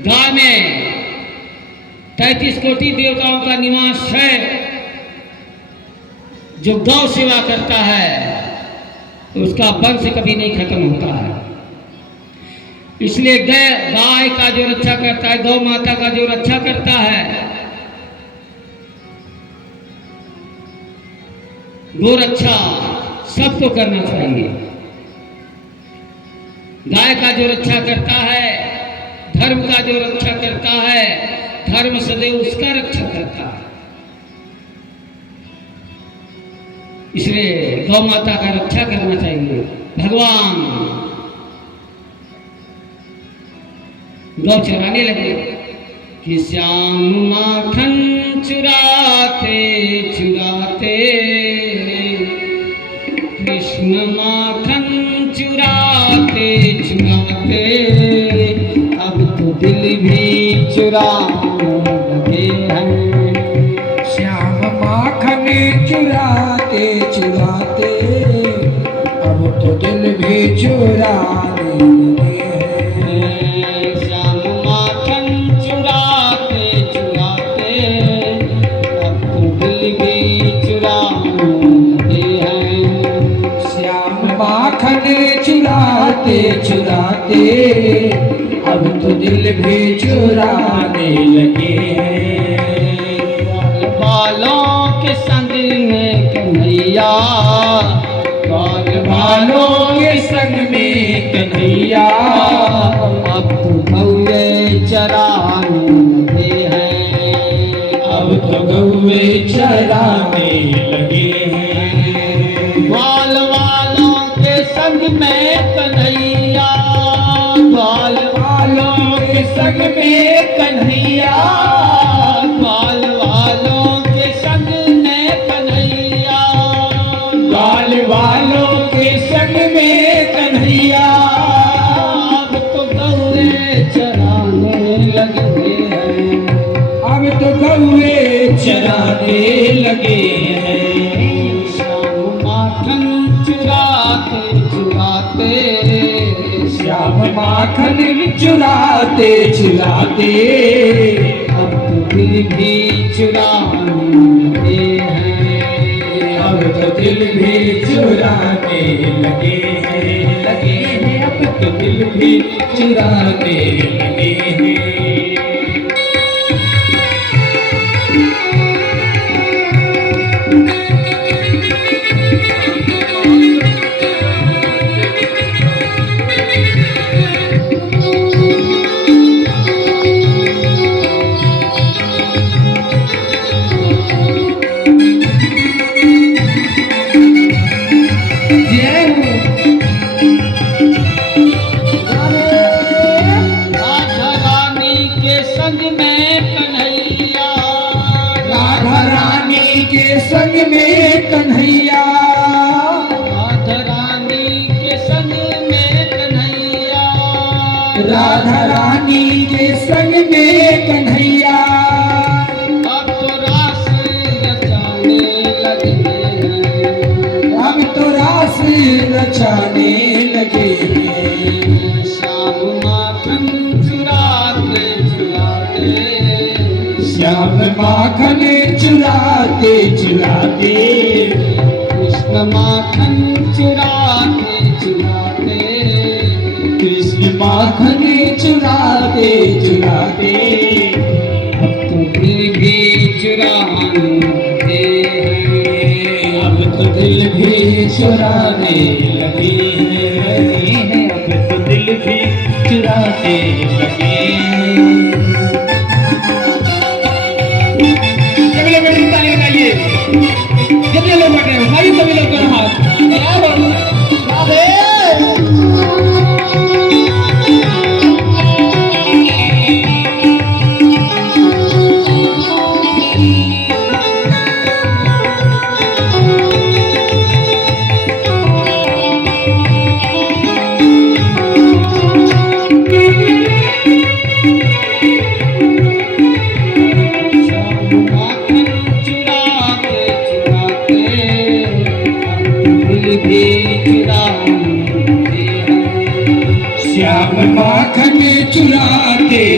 गाय में 33 कोटि देवताओं का निवास है। जो गौ सेवा करता है उसका वंश कभी नहीं खत्म होता है। इसलिए गाय का जो रक्षा करता है, गौ माता का जो रक्षा करता है, गो रक्षा सबको करना चाहिए। गाय का जो रक्षा करता है, धर्म का जो रक्षा करता है, धर्म सदैव उसका रक्षा करता है। इसलिए गौ माता का रक्षा करना चाहिए। भगवान गौ चराने लगे कि श्याम माखन चुराते चुराते, कृष्ण माखन चुराते चुराते, अब तो दिल भी चुराने लगे हैं। श्याम माखन चुराते चुराते, अब तो दिल भी चुराने लगे हैं। श्याम माखन चुराते चुराते, अब तो दिल भी चुराने लगे हैं। श्याम माखन चुराते चुराते, अब तो दिल भी चुराने लगे हैं। बालों के संग में कन्हैया, बाल बालों के संग में कन्हैया, अब तो गौए चराने लगे हैं। अब तो गौए चराने लगे हैं। बाल वालों के संग में कन्हैया, बाल बालों के संग में कन्हैया, बाल वालों के संग में कन्हैया, बाल वालों के संग में कन्हैया, अब तो गौए चराने लगे हैं। अब तो गौए चराने लगे हैं। श्याम माखन चुराते चुराते, श्याम माखन चुराते चुराते, अब तो दिल भी चुराने लगे हैं। अब तो दिल भी चुराने लगे हैं। लगे हैं, अब तो दिल भी चुराने लगे हैं। राधा रानी के संग में कन्हैया, राधा रानी के संग में कन्हैया, राधा रानी के संग में कन्हैया, राधा रानी के संग में कन्हैया, अब तो रास रचाने लगे हैं। अब तो रास रचाने लगे हैं। श्याम माखन चुराते चुराते, श्याम माखन चुराते चुराते, कृष्ण माखन चुराते चुराते, कृष्ण माखन चुराते चुराते, अब तो दिल भी चुराने लगे हैं। अब तो दिल भी चुराने लगे हैं। अब तो दिल भी चुराने लगे हैं। सभी लोग मेरी ताली बजाइए। जितने लोग बैठे हैं भाई, सभी लोग करो हाथ। क्या बाबू? राधे। माखन चुराते चुराते, अब तो दिल भी चुराने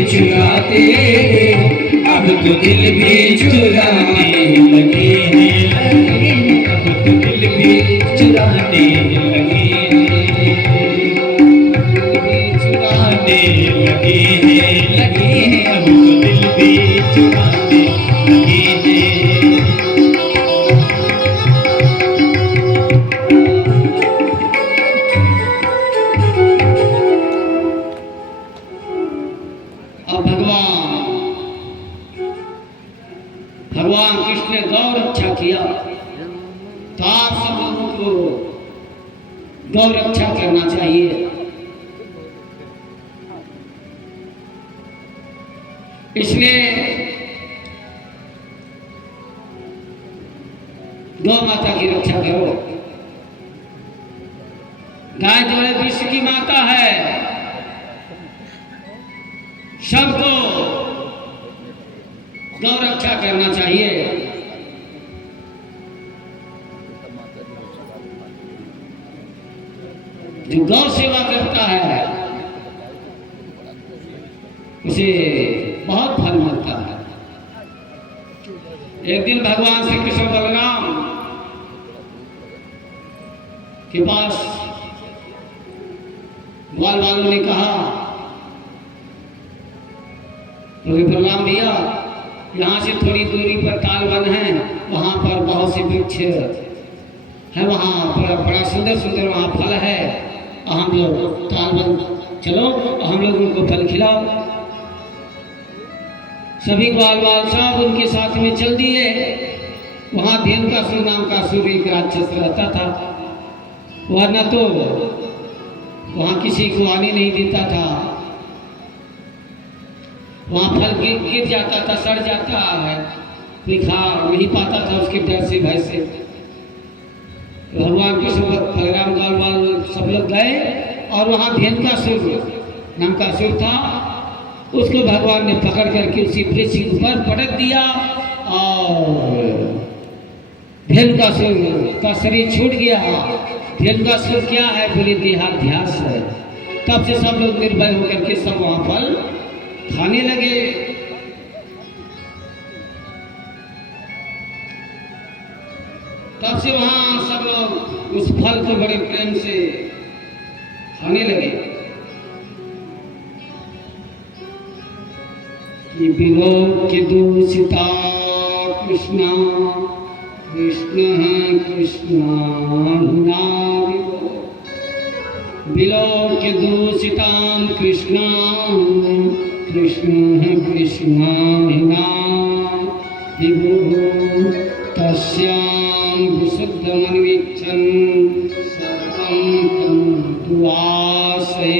चुराते, अब तो दिल भी चुराने लगे हैं, अब तो दिल भी चुराने लगे हैं, चुराने लगे हैं, अब तो दिल भी चुराने लगे हैं। अब भगवान कृष्ण ने गौ रक्षा किया, तो आप सब लोगों को गौ रक्षा करना चाहिए। इसलिए गौ माता की रक्षा करो। गाय जो है विश्व की माता है, सबको गौ रक्षा करना चाहिए। जो गौ सेवा करता है उसे बहुत फल मिलता है। एक दिन भगवान श्री कृष्ण बलराम के पास ग्वाल वालों ने कहा, बलराम भैया, यहाँ से थोड़ी दूरी पर तालवन है, वहाँ पर बहुत से वृक्ष है, वहाँ बड़ा सुंदर सुंदर वहाँ फल है, हम लोग तालवन चलो, हम लोग उनको फल खिलाओ। सभी ग्वाल वाल सब उनके साथ में चल दिए। वहाँ धेनुकासुर नाम का असुर एक राक्षस रहता था, वह न तो वहाँ किसी को आने नहीं देता था, वहाँ फल गिर जाता था, सड़ जाता है, कोई खा नहीं पाता था उसके डर से, भय से। भगवान कृष्ण बलराम ग्वाल सब लोग गए और वहाँ धेनुकासुर नाम का असुर था, उसको भगवान ने पकड़ करके उसी वृक्ष के ऊपर पटक दिया और धेनुकासुर का शरीर छूट गया। धेनुकासुर क्या है बोले, देहाध्यास है। तब से सब लोग निर्भय होकर के सब वहाँ फल खाने लगे। तब से वहाँ सब लोग उस फल को बड़े प्रेम से खाने लगे। ये विलोक के दूषिता कृष्णा, कृष्ण है कृष्णा विलोक के दूषिता कृष्णा, कृष्ण है कृष्णा तस्यां विशुद्धमन्वीक्षन् सर्वं तमुद्वासे।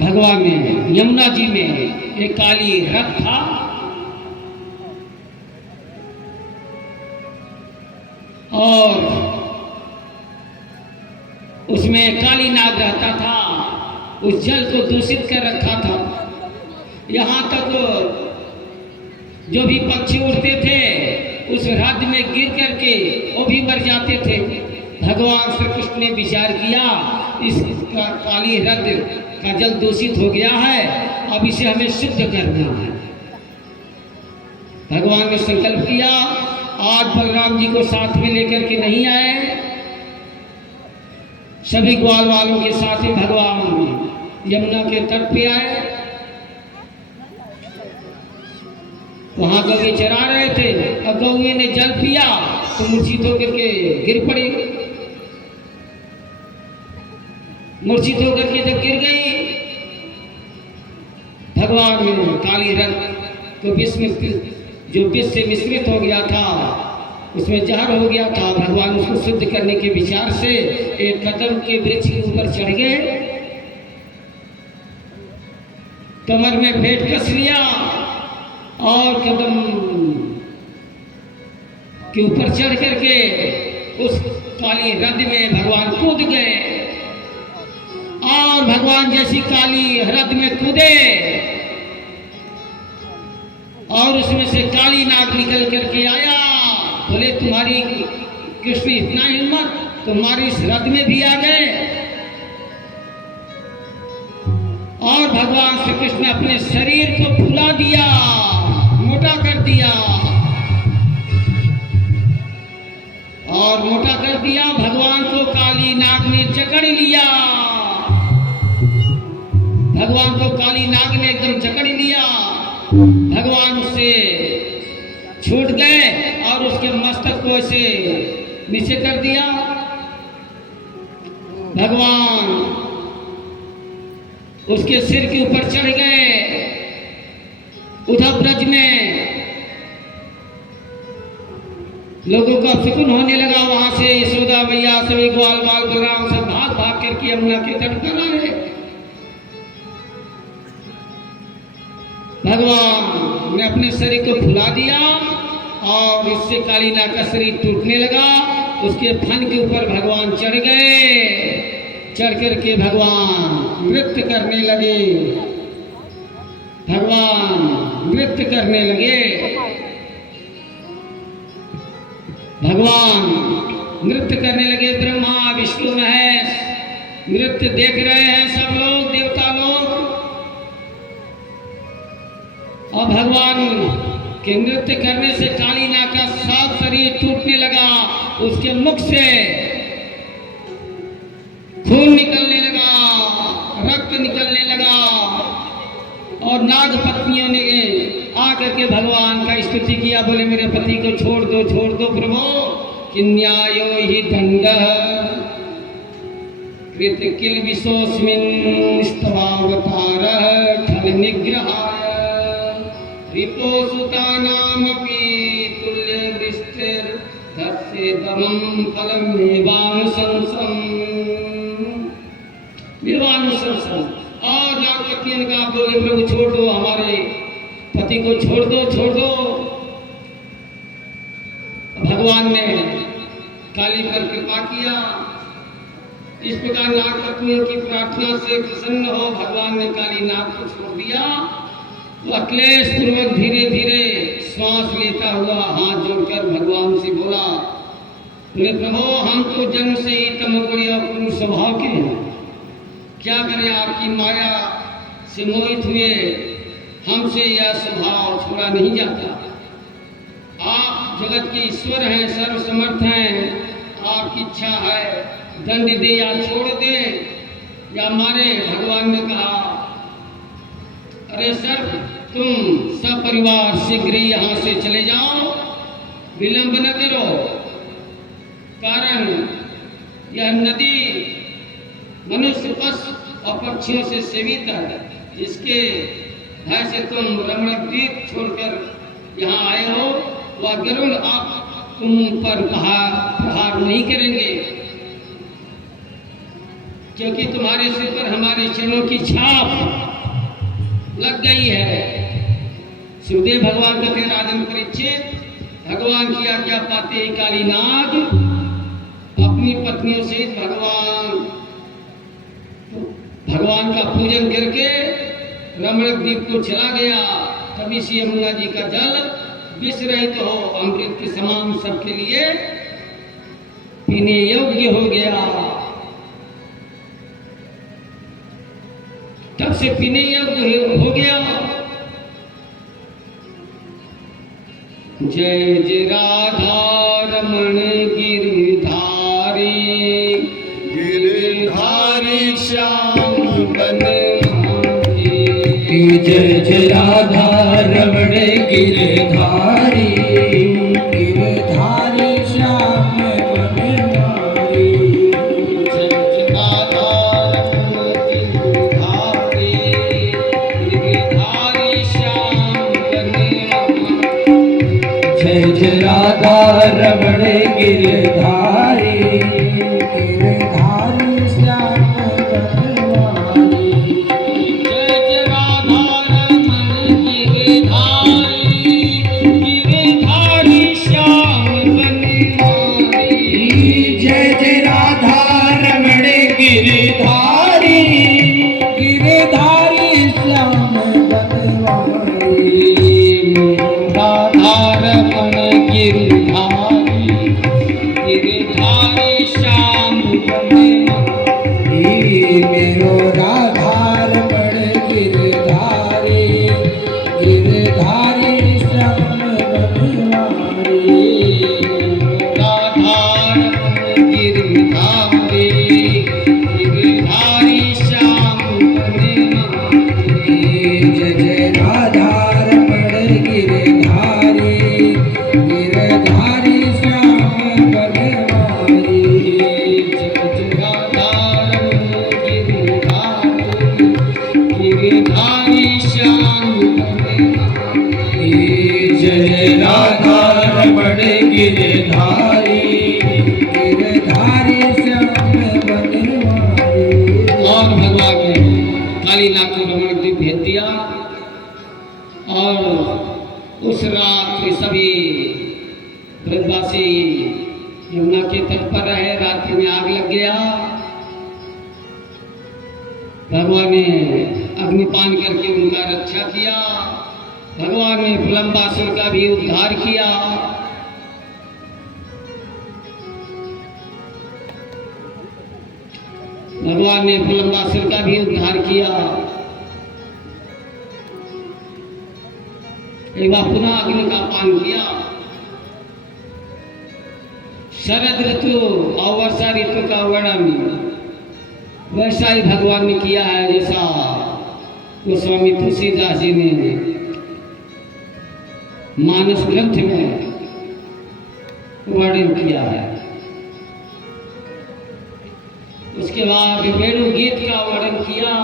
भगवान ने यमुना जी में एक काली रथ था, और उसमें काली नाग रहता था, उस जल को दूषित कर रखा था। यहाँ तक जो भी पक्षी उड़ते थे उस रथ में गिर करके वो भी मर जाते थे। भगवान श्री कृष्ण ने विचार किया, इस काली रथ का जल दूषित हो गया है, अब इसे हमें शुद्ध करना है। भगवान ने संकल्प किया, आज बलराम जी को साथ में लेकर के नहीं आए, सभी ग्वाल वालों के साथ ही भगवान यमुना के तट पे आए। वहां गौए चरा रहे थे, अब गौए ने जल पिया तो मूर्छित होकर के गिर पड़ी। मूर्छित होकर के जब गिर गई, भगवान ने काली रथ को जो विष से मिश्रित हो गया था, उसमें जहर हो गया था। भगवान उसको शुद्ध करने के विचार से एक कदम के वृक्ष के ऊपर चढ़ गए, कमर में भेंट कस लिया और कदम के ऊपर चढ़ करके उस काली रथ में भगवान कूद गए। और भगवान जैसी काली रथ में कूदे और उसमें से काली नाग निकल करके आया। बोले, तुम्हारी कृष्ण इतना हिम्मत, तुम्हारी इस रथ में भी आ गए। और भगवान श्री कृष्ण ने अपने शरीर को फुला दिया, मोटा कर दिया, और मोटा कर दिया। भगवान को काली नाग ने जकड़ लिया, भगवान को काली नाग ने एकदम जकड़ लिया। भगवान उससे छूट गए और उसके मस्तक को ऐसे नीचे कर दिया। भगवान उसके सिर के ऊपर चढ़ गए। उधर ब्रज में लोगों का फिक्र होने लगा। वहां से यशोदा मैया सभी ग्वाल बाल बलराम सब भाग भाग करके यमुना के तट पर आए। भगवान ने अपने शरीर को फुला दिया और इससे काली नाग का शरीर टूटने लगा। उसके फन के ऊपर भगवान चढ़ गए। चढ़ करके भगवान नृत्य करने लगे। भगवान नृत्य करने लगे। भगवान नृत्य करने लगे। ब्रह्मा विष्णु महेश नृत्य देख रहे हैं, सब लोग देवता लोग। और भगवान के नृत्य करने से काली नाग का साफ शरीर टूटने लगा। उसके मुख से खून निकलने लगा, रक्त निकलने लगा। और नाग पत्नियों ने आकर के भगवान का स्तुति किया, बोले मेरे पति को छोड़ दो प्रभु। कि न्यायो ही दंड कृत किल विशोस्मिन् स्तवावतार खल निग्रहाय रिपो सुतानामपि तुल्य दृष्टिर धत्से दमं फलं मेवानुशंसम्। और नागपति ने कहा, बोले प्रभु छोड़ दो, हमारे पति को छोड़ दो। भगवान ने काली पर कृपा किया। इस प्रकार नागपत्नियों की प्रार्थना से प्रसन्न हो भगवान ने काली नाग को छोड़ दिया। वो अक्लेश पूर्वक धीरे धीरे श्वास लेता हुआ हाथ जोड़कर भगवान से बोला, बोले प्रभु हम तो जन्म से ही तमोगुणी और क्रूर स्वभाव के हैं। क्या करें, आपकी माया से मोहित हुए हमसे यह स्वभाव छोड़ा नहीं जाता। आप जगत के ईश्वर हैं, सर्वसमर्थ हैं। आपकी इच्छा है दंड दे या छोड़ दे या मारे। भगवान ने कहा, अरे सर्प तुम सपरिवार शीघ्र ही यहाँ से चले जाओ, विलंब न करो। कारण यह नदी मनुष्य पशु और पक्षियों से सेवित है। इसके भय से तुम रमणद्वीप छोड़कर यहाँ आए हो। वह गरुड़ आप तुम पर प्रहार नहीं करेंगे, क्योंकि तुम्हारे सिर पर हमारे चरणों की छाप लग गई है। शिवदेव भगवान कहते हैं, राजन परीक्षित, भगवान की आज्ञा पाते ही काली नाग अपनी पत्नियों सहित भगवान का पूजन करके रमणद्वीप को चला गया। तभी से यमुना जी का जल विष रहित हो अमृत के समान सबके लिए पीने योग्य हो गया। तब से पीने योग्य हो गया। जय जय राधा रमण गिरधारी, गिरधारी श्याम बनमाली। जय जय राधा रमण गिरधारी, गिरधारी श्याम बनमाली। जय जय राधा रमण गिरधारी, गिरधारी श्याम बनमाली। जय जय राधा रमण गिरधारी, गिरधारी श्याम बनमाली। जय जय राधा रमण गिरधारी, गिरधारी श्याम बनमाली। जय जय राधा रमण गिरधारी, गिरधारी श्याम बनमाली। राधा रमण गिरधारी, गिरधारी गिरधारी गिरधारी श्याम बनवारी। और भगवान ने कालीनाथ को रमण द्वीप भेज दिया और उस रात्रि सभी ब्रजवासी यमुना के तट पर रहे। रात्रि में आग लग गया। भगवान ने अग्निपान करके उनका रक्षा किया। भगवान ने प्रलंबासुर का भी उद्धार किया। भगवान ने प्रलंबासुर का भी उद्धार किया। एक बार पुनः अग्नि का पान किया। शरद ऋतु और वर्षा ऋतु का वर्णन वैसा ही भगवान ने किया है जैसा गोस्वामी तुलसीदास जी ने मानस ग्रंथ में वर्णन किया है। उसके बाद वेणु गीत का वर्णन किया।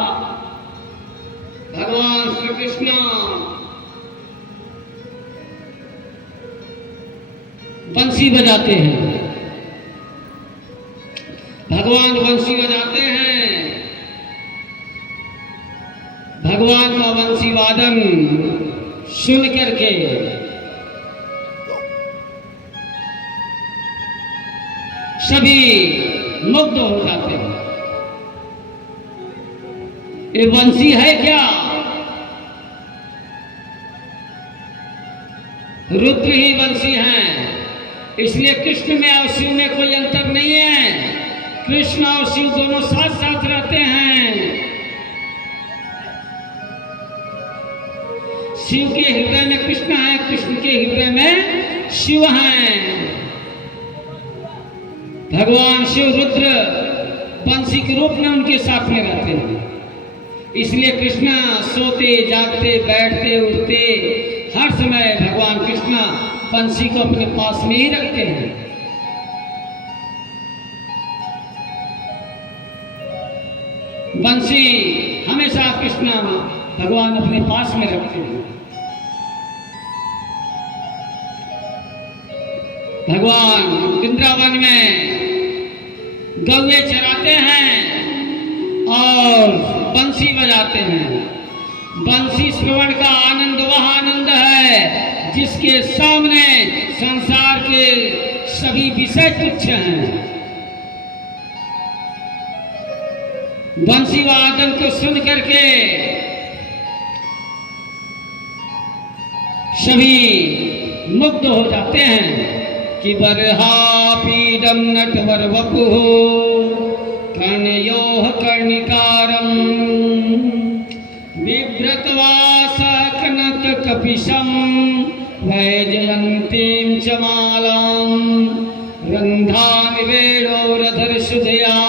भगवान श्री कृष्ण बंसी बजाते हैं। भगवान बंसी बजाते हैं। भगवान का बंसी वादन सुन करके सभी मुग्ध हो जाते हैं। ये बंसी है क्या? रुद्र ही बंसी हैं। इसलिए कृष्ण में और शिव में कोई अंतर नहीं है। कृष्ण और शिव दोनों साथ साथ रहते हैं। शिव के हृदय में कृष्ण है, कृष्ण के हृदय में शिव हैं। भगवान शिव रुद्र बंसी के रूप में उनके साथ में रहते हैं। इसलिए कृष्ण सोते जागते बैठते उठते हर समय भगवान कृष्ण बंसी को अपने पास में ही रखते हैं। बंसी हमेशा कृष्ण भगवान अपने पास में रखते हैं। भगवान वृंदावन में गौए चराते हैं और बंसी बजाते हैं। बंसी श्रवण का आनंद वह आनंद है जिसके सामने संसार के सभी विषय तुच्छ हैं। बंसी वादन को सुन करके सभी मुग्ध हो जाते हैं कि बरहा पीडम नटवर वपु कर्णयोः कर्णिकारम बिभ्रतवास कनक कपिशम वैजयंतीं च मालां रंधान वेणोरधर सुधया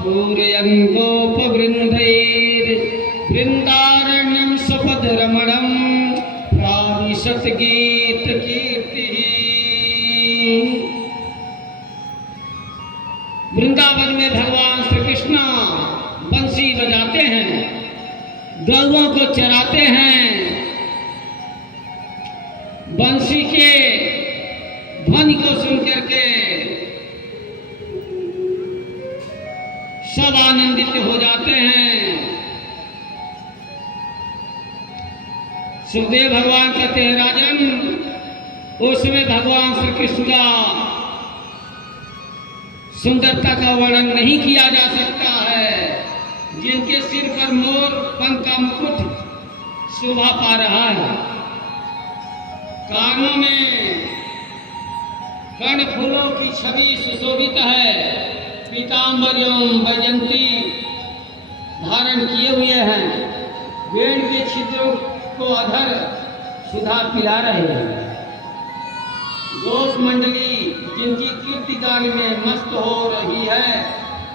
पूरयन् गोपवृन्दैर् वृन्दारण्यं सपदरमणं प्राविशत् गीत कीर्तिः। वृंदावन में भगवान श्री कृष्ण बंसी बजाते हैं, गौओं को चराते हैं। बंसी के ध्वनि को सुन करके सब आनंदित हो जाते हैं। सुखदेव भगवान कहते हैं राजन, उसमें भगवान श्री कृष्ण का सुंदरता का वर्णन नहीं किया जा सकता है। जिनके सिर पर मोर पंख का मुकुट शोभा पा रहा है, कानों में कर्ण फूलों की छवि सुशोभित है, पीताम्बर्यों वैजंती धारण किए हुए हैं, वेण के छिद्रों को अधर सुधा पिला रहे हैं। गोप मंडली जिनकी कीर्ति गान में मस्त हो रही है,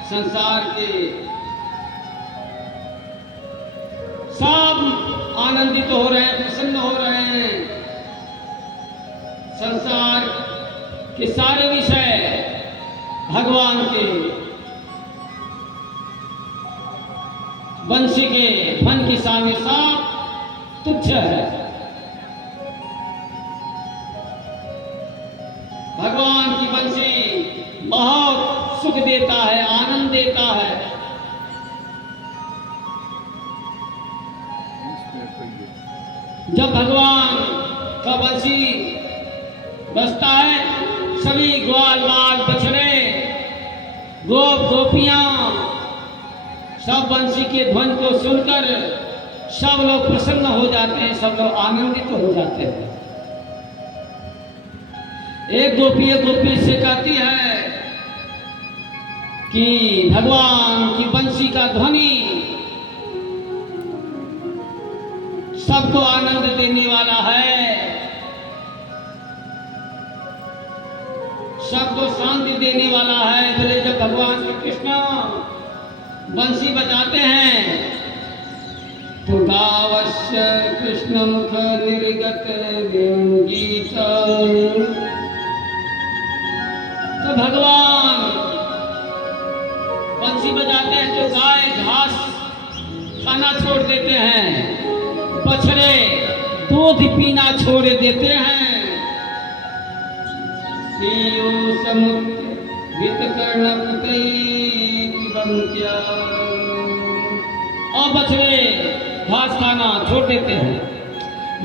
संसार के सब आनंदित हो रहे हैं, प्रसन्न हो रहे हैं। संसार के सारे विषय भगवान के वंशी के फन के सामने सब तुच्छ है। भगवान की बंसी बहुत सुख देता है, आनंद देता है। जब भगवान का बंसी बजता है, सभी ग्वाल बाल बछड़े गोप गोपियां सब बंसी के ध्वनि को सुनकर सब लोग प्रसन्न हो जाते हैं, सब लोग आनंदित हो जाते हैं। एक गोपी से कहती है कि भगवान की बंसी का ध्वनि सबको आनंद देने वाला है, सबको शांति देने वाला है। बोले जब भगवान श्री कृष्ण बंसी बजाते हैं तो गावस्य कृष्ण मुख निर्गत गीत, तो भगवान बंसी बजाते हैं तो गाय घास खाना छोड़ देते हैं, बछड़े दूध पीना छोड़ देते हैं। और बछड़े घास खाना छोड़ देते हैं।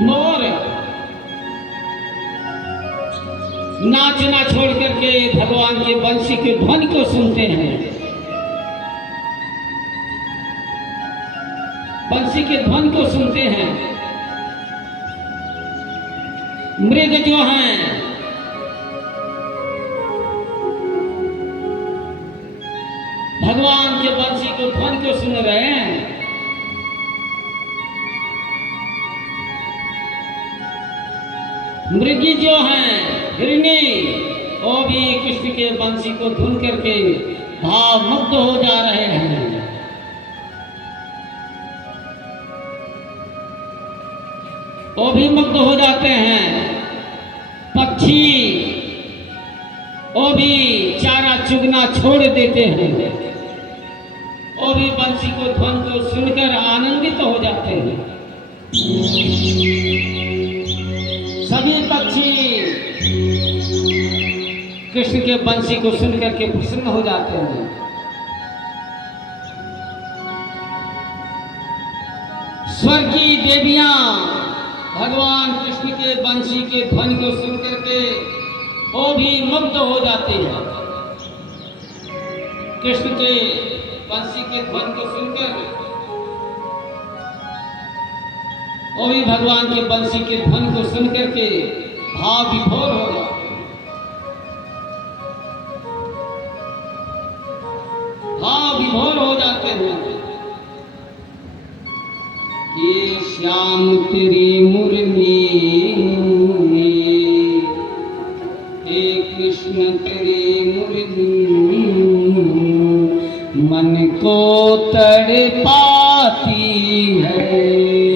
मोर नाचना छोड़ करके भगवान के बंसी के ध्वनि को सुनते हैं, बंसी के ध्वनि को सुनते हैं। मृग जो हैं भगवान के बंसी को ध्वनि को सुन रहे हैं। मृगी जो हैं हिरनी, वो भी कृष्ण के बंसी को धुन करके भाव मुक्त हो जा रहे हैं। वो भी मुक्त हो जाते हैं। पक्षी वो भी चारा चुगना छोड़ देते हैं, वो भी बंसी को ध्वनि को सुनकर आनंदित हो जाते हैं। सभी पक्षी कृष्ण के बंसी को सुनकर के प्रसन्न हो जाते हैं। स्वर्गीय देवियां भगवान कृष्ण के बंसी के ध्वनि को सुनकर के वो भी मुग्ध हो जाते हैं। कृष्ण के बंसी के ध्वनि को सुनकर वो भी भगवान के बंसी के ध्वनि को सुनकर के भाव विभोर हो जाते हैं, भाव विभोर हो जाते हैं कि श्याम तेरी मुरली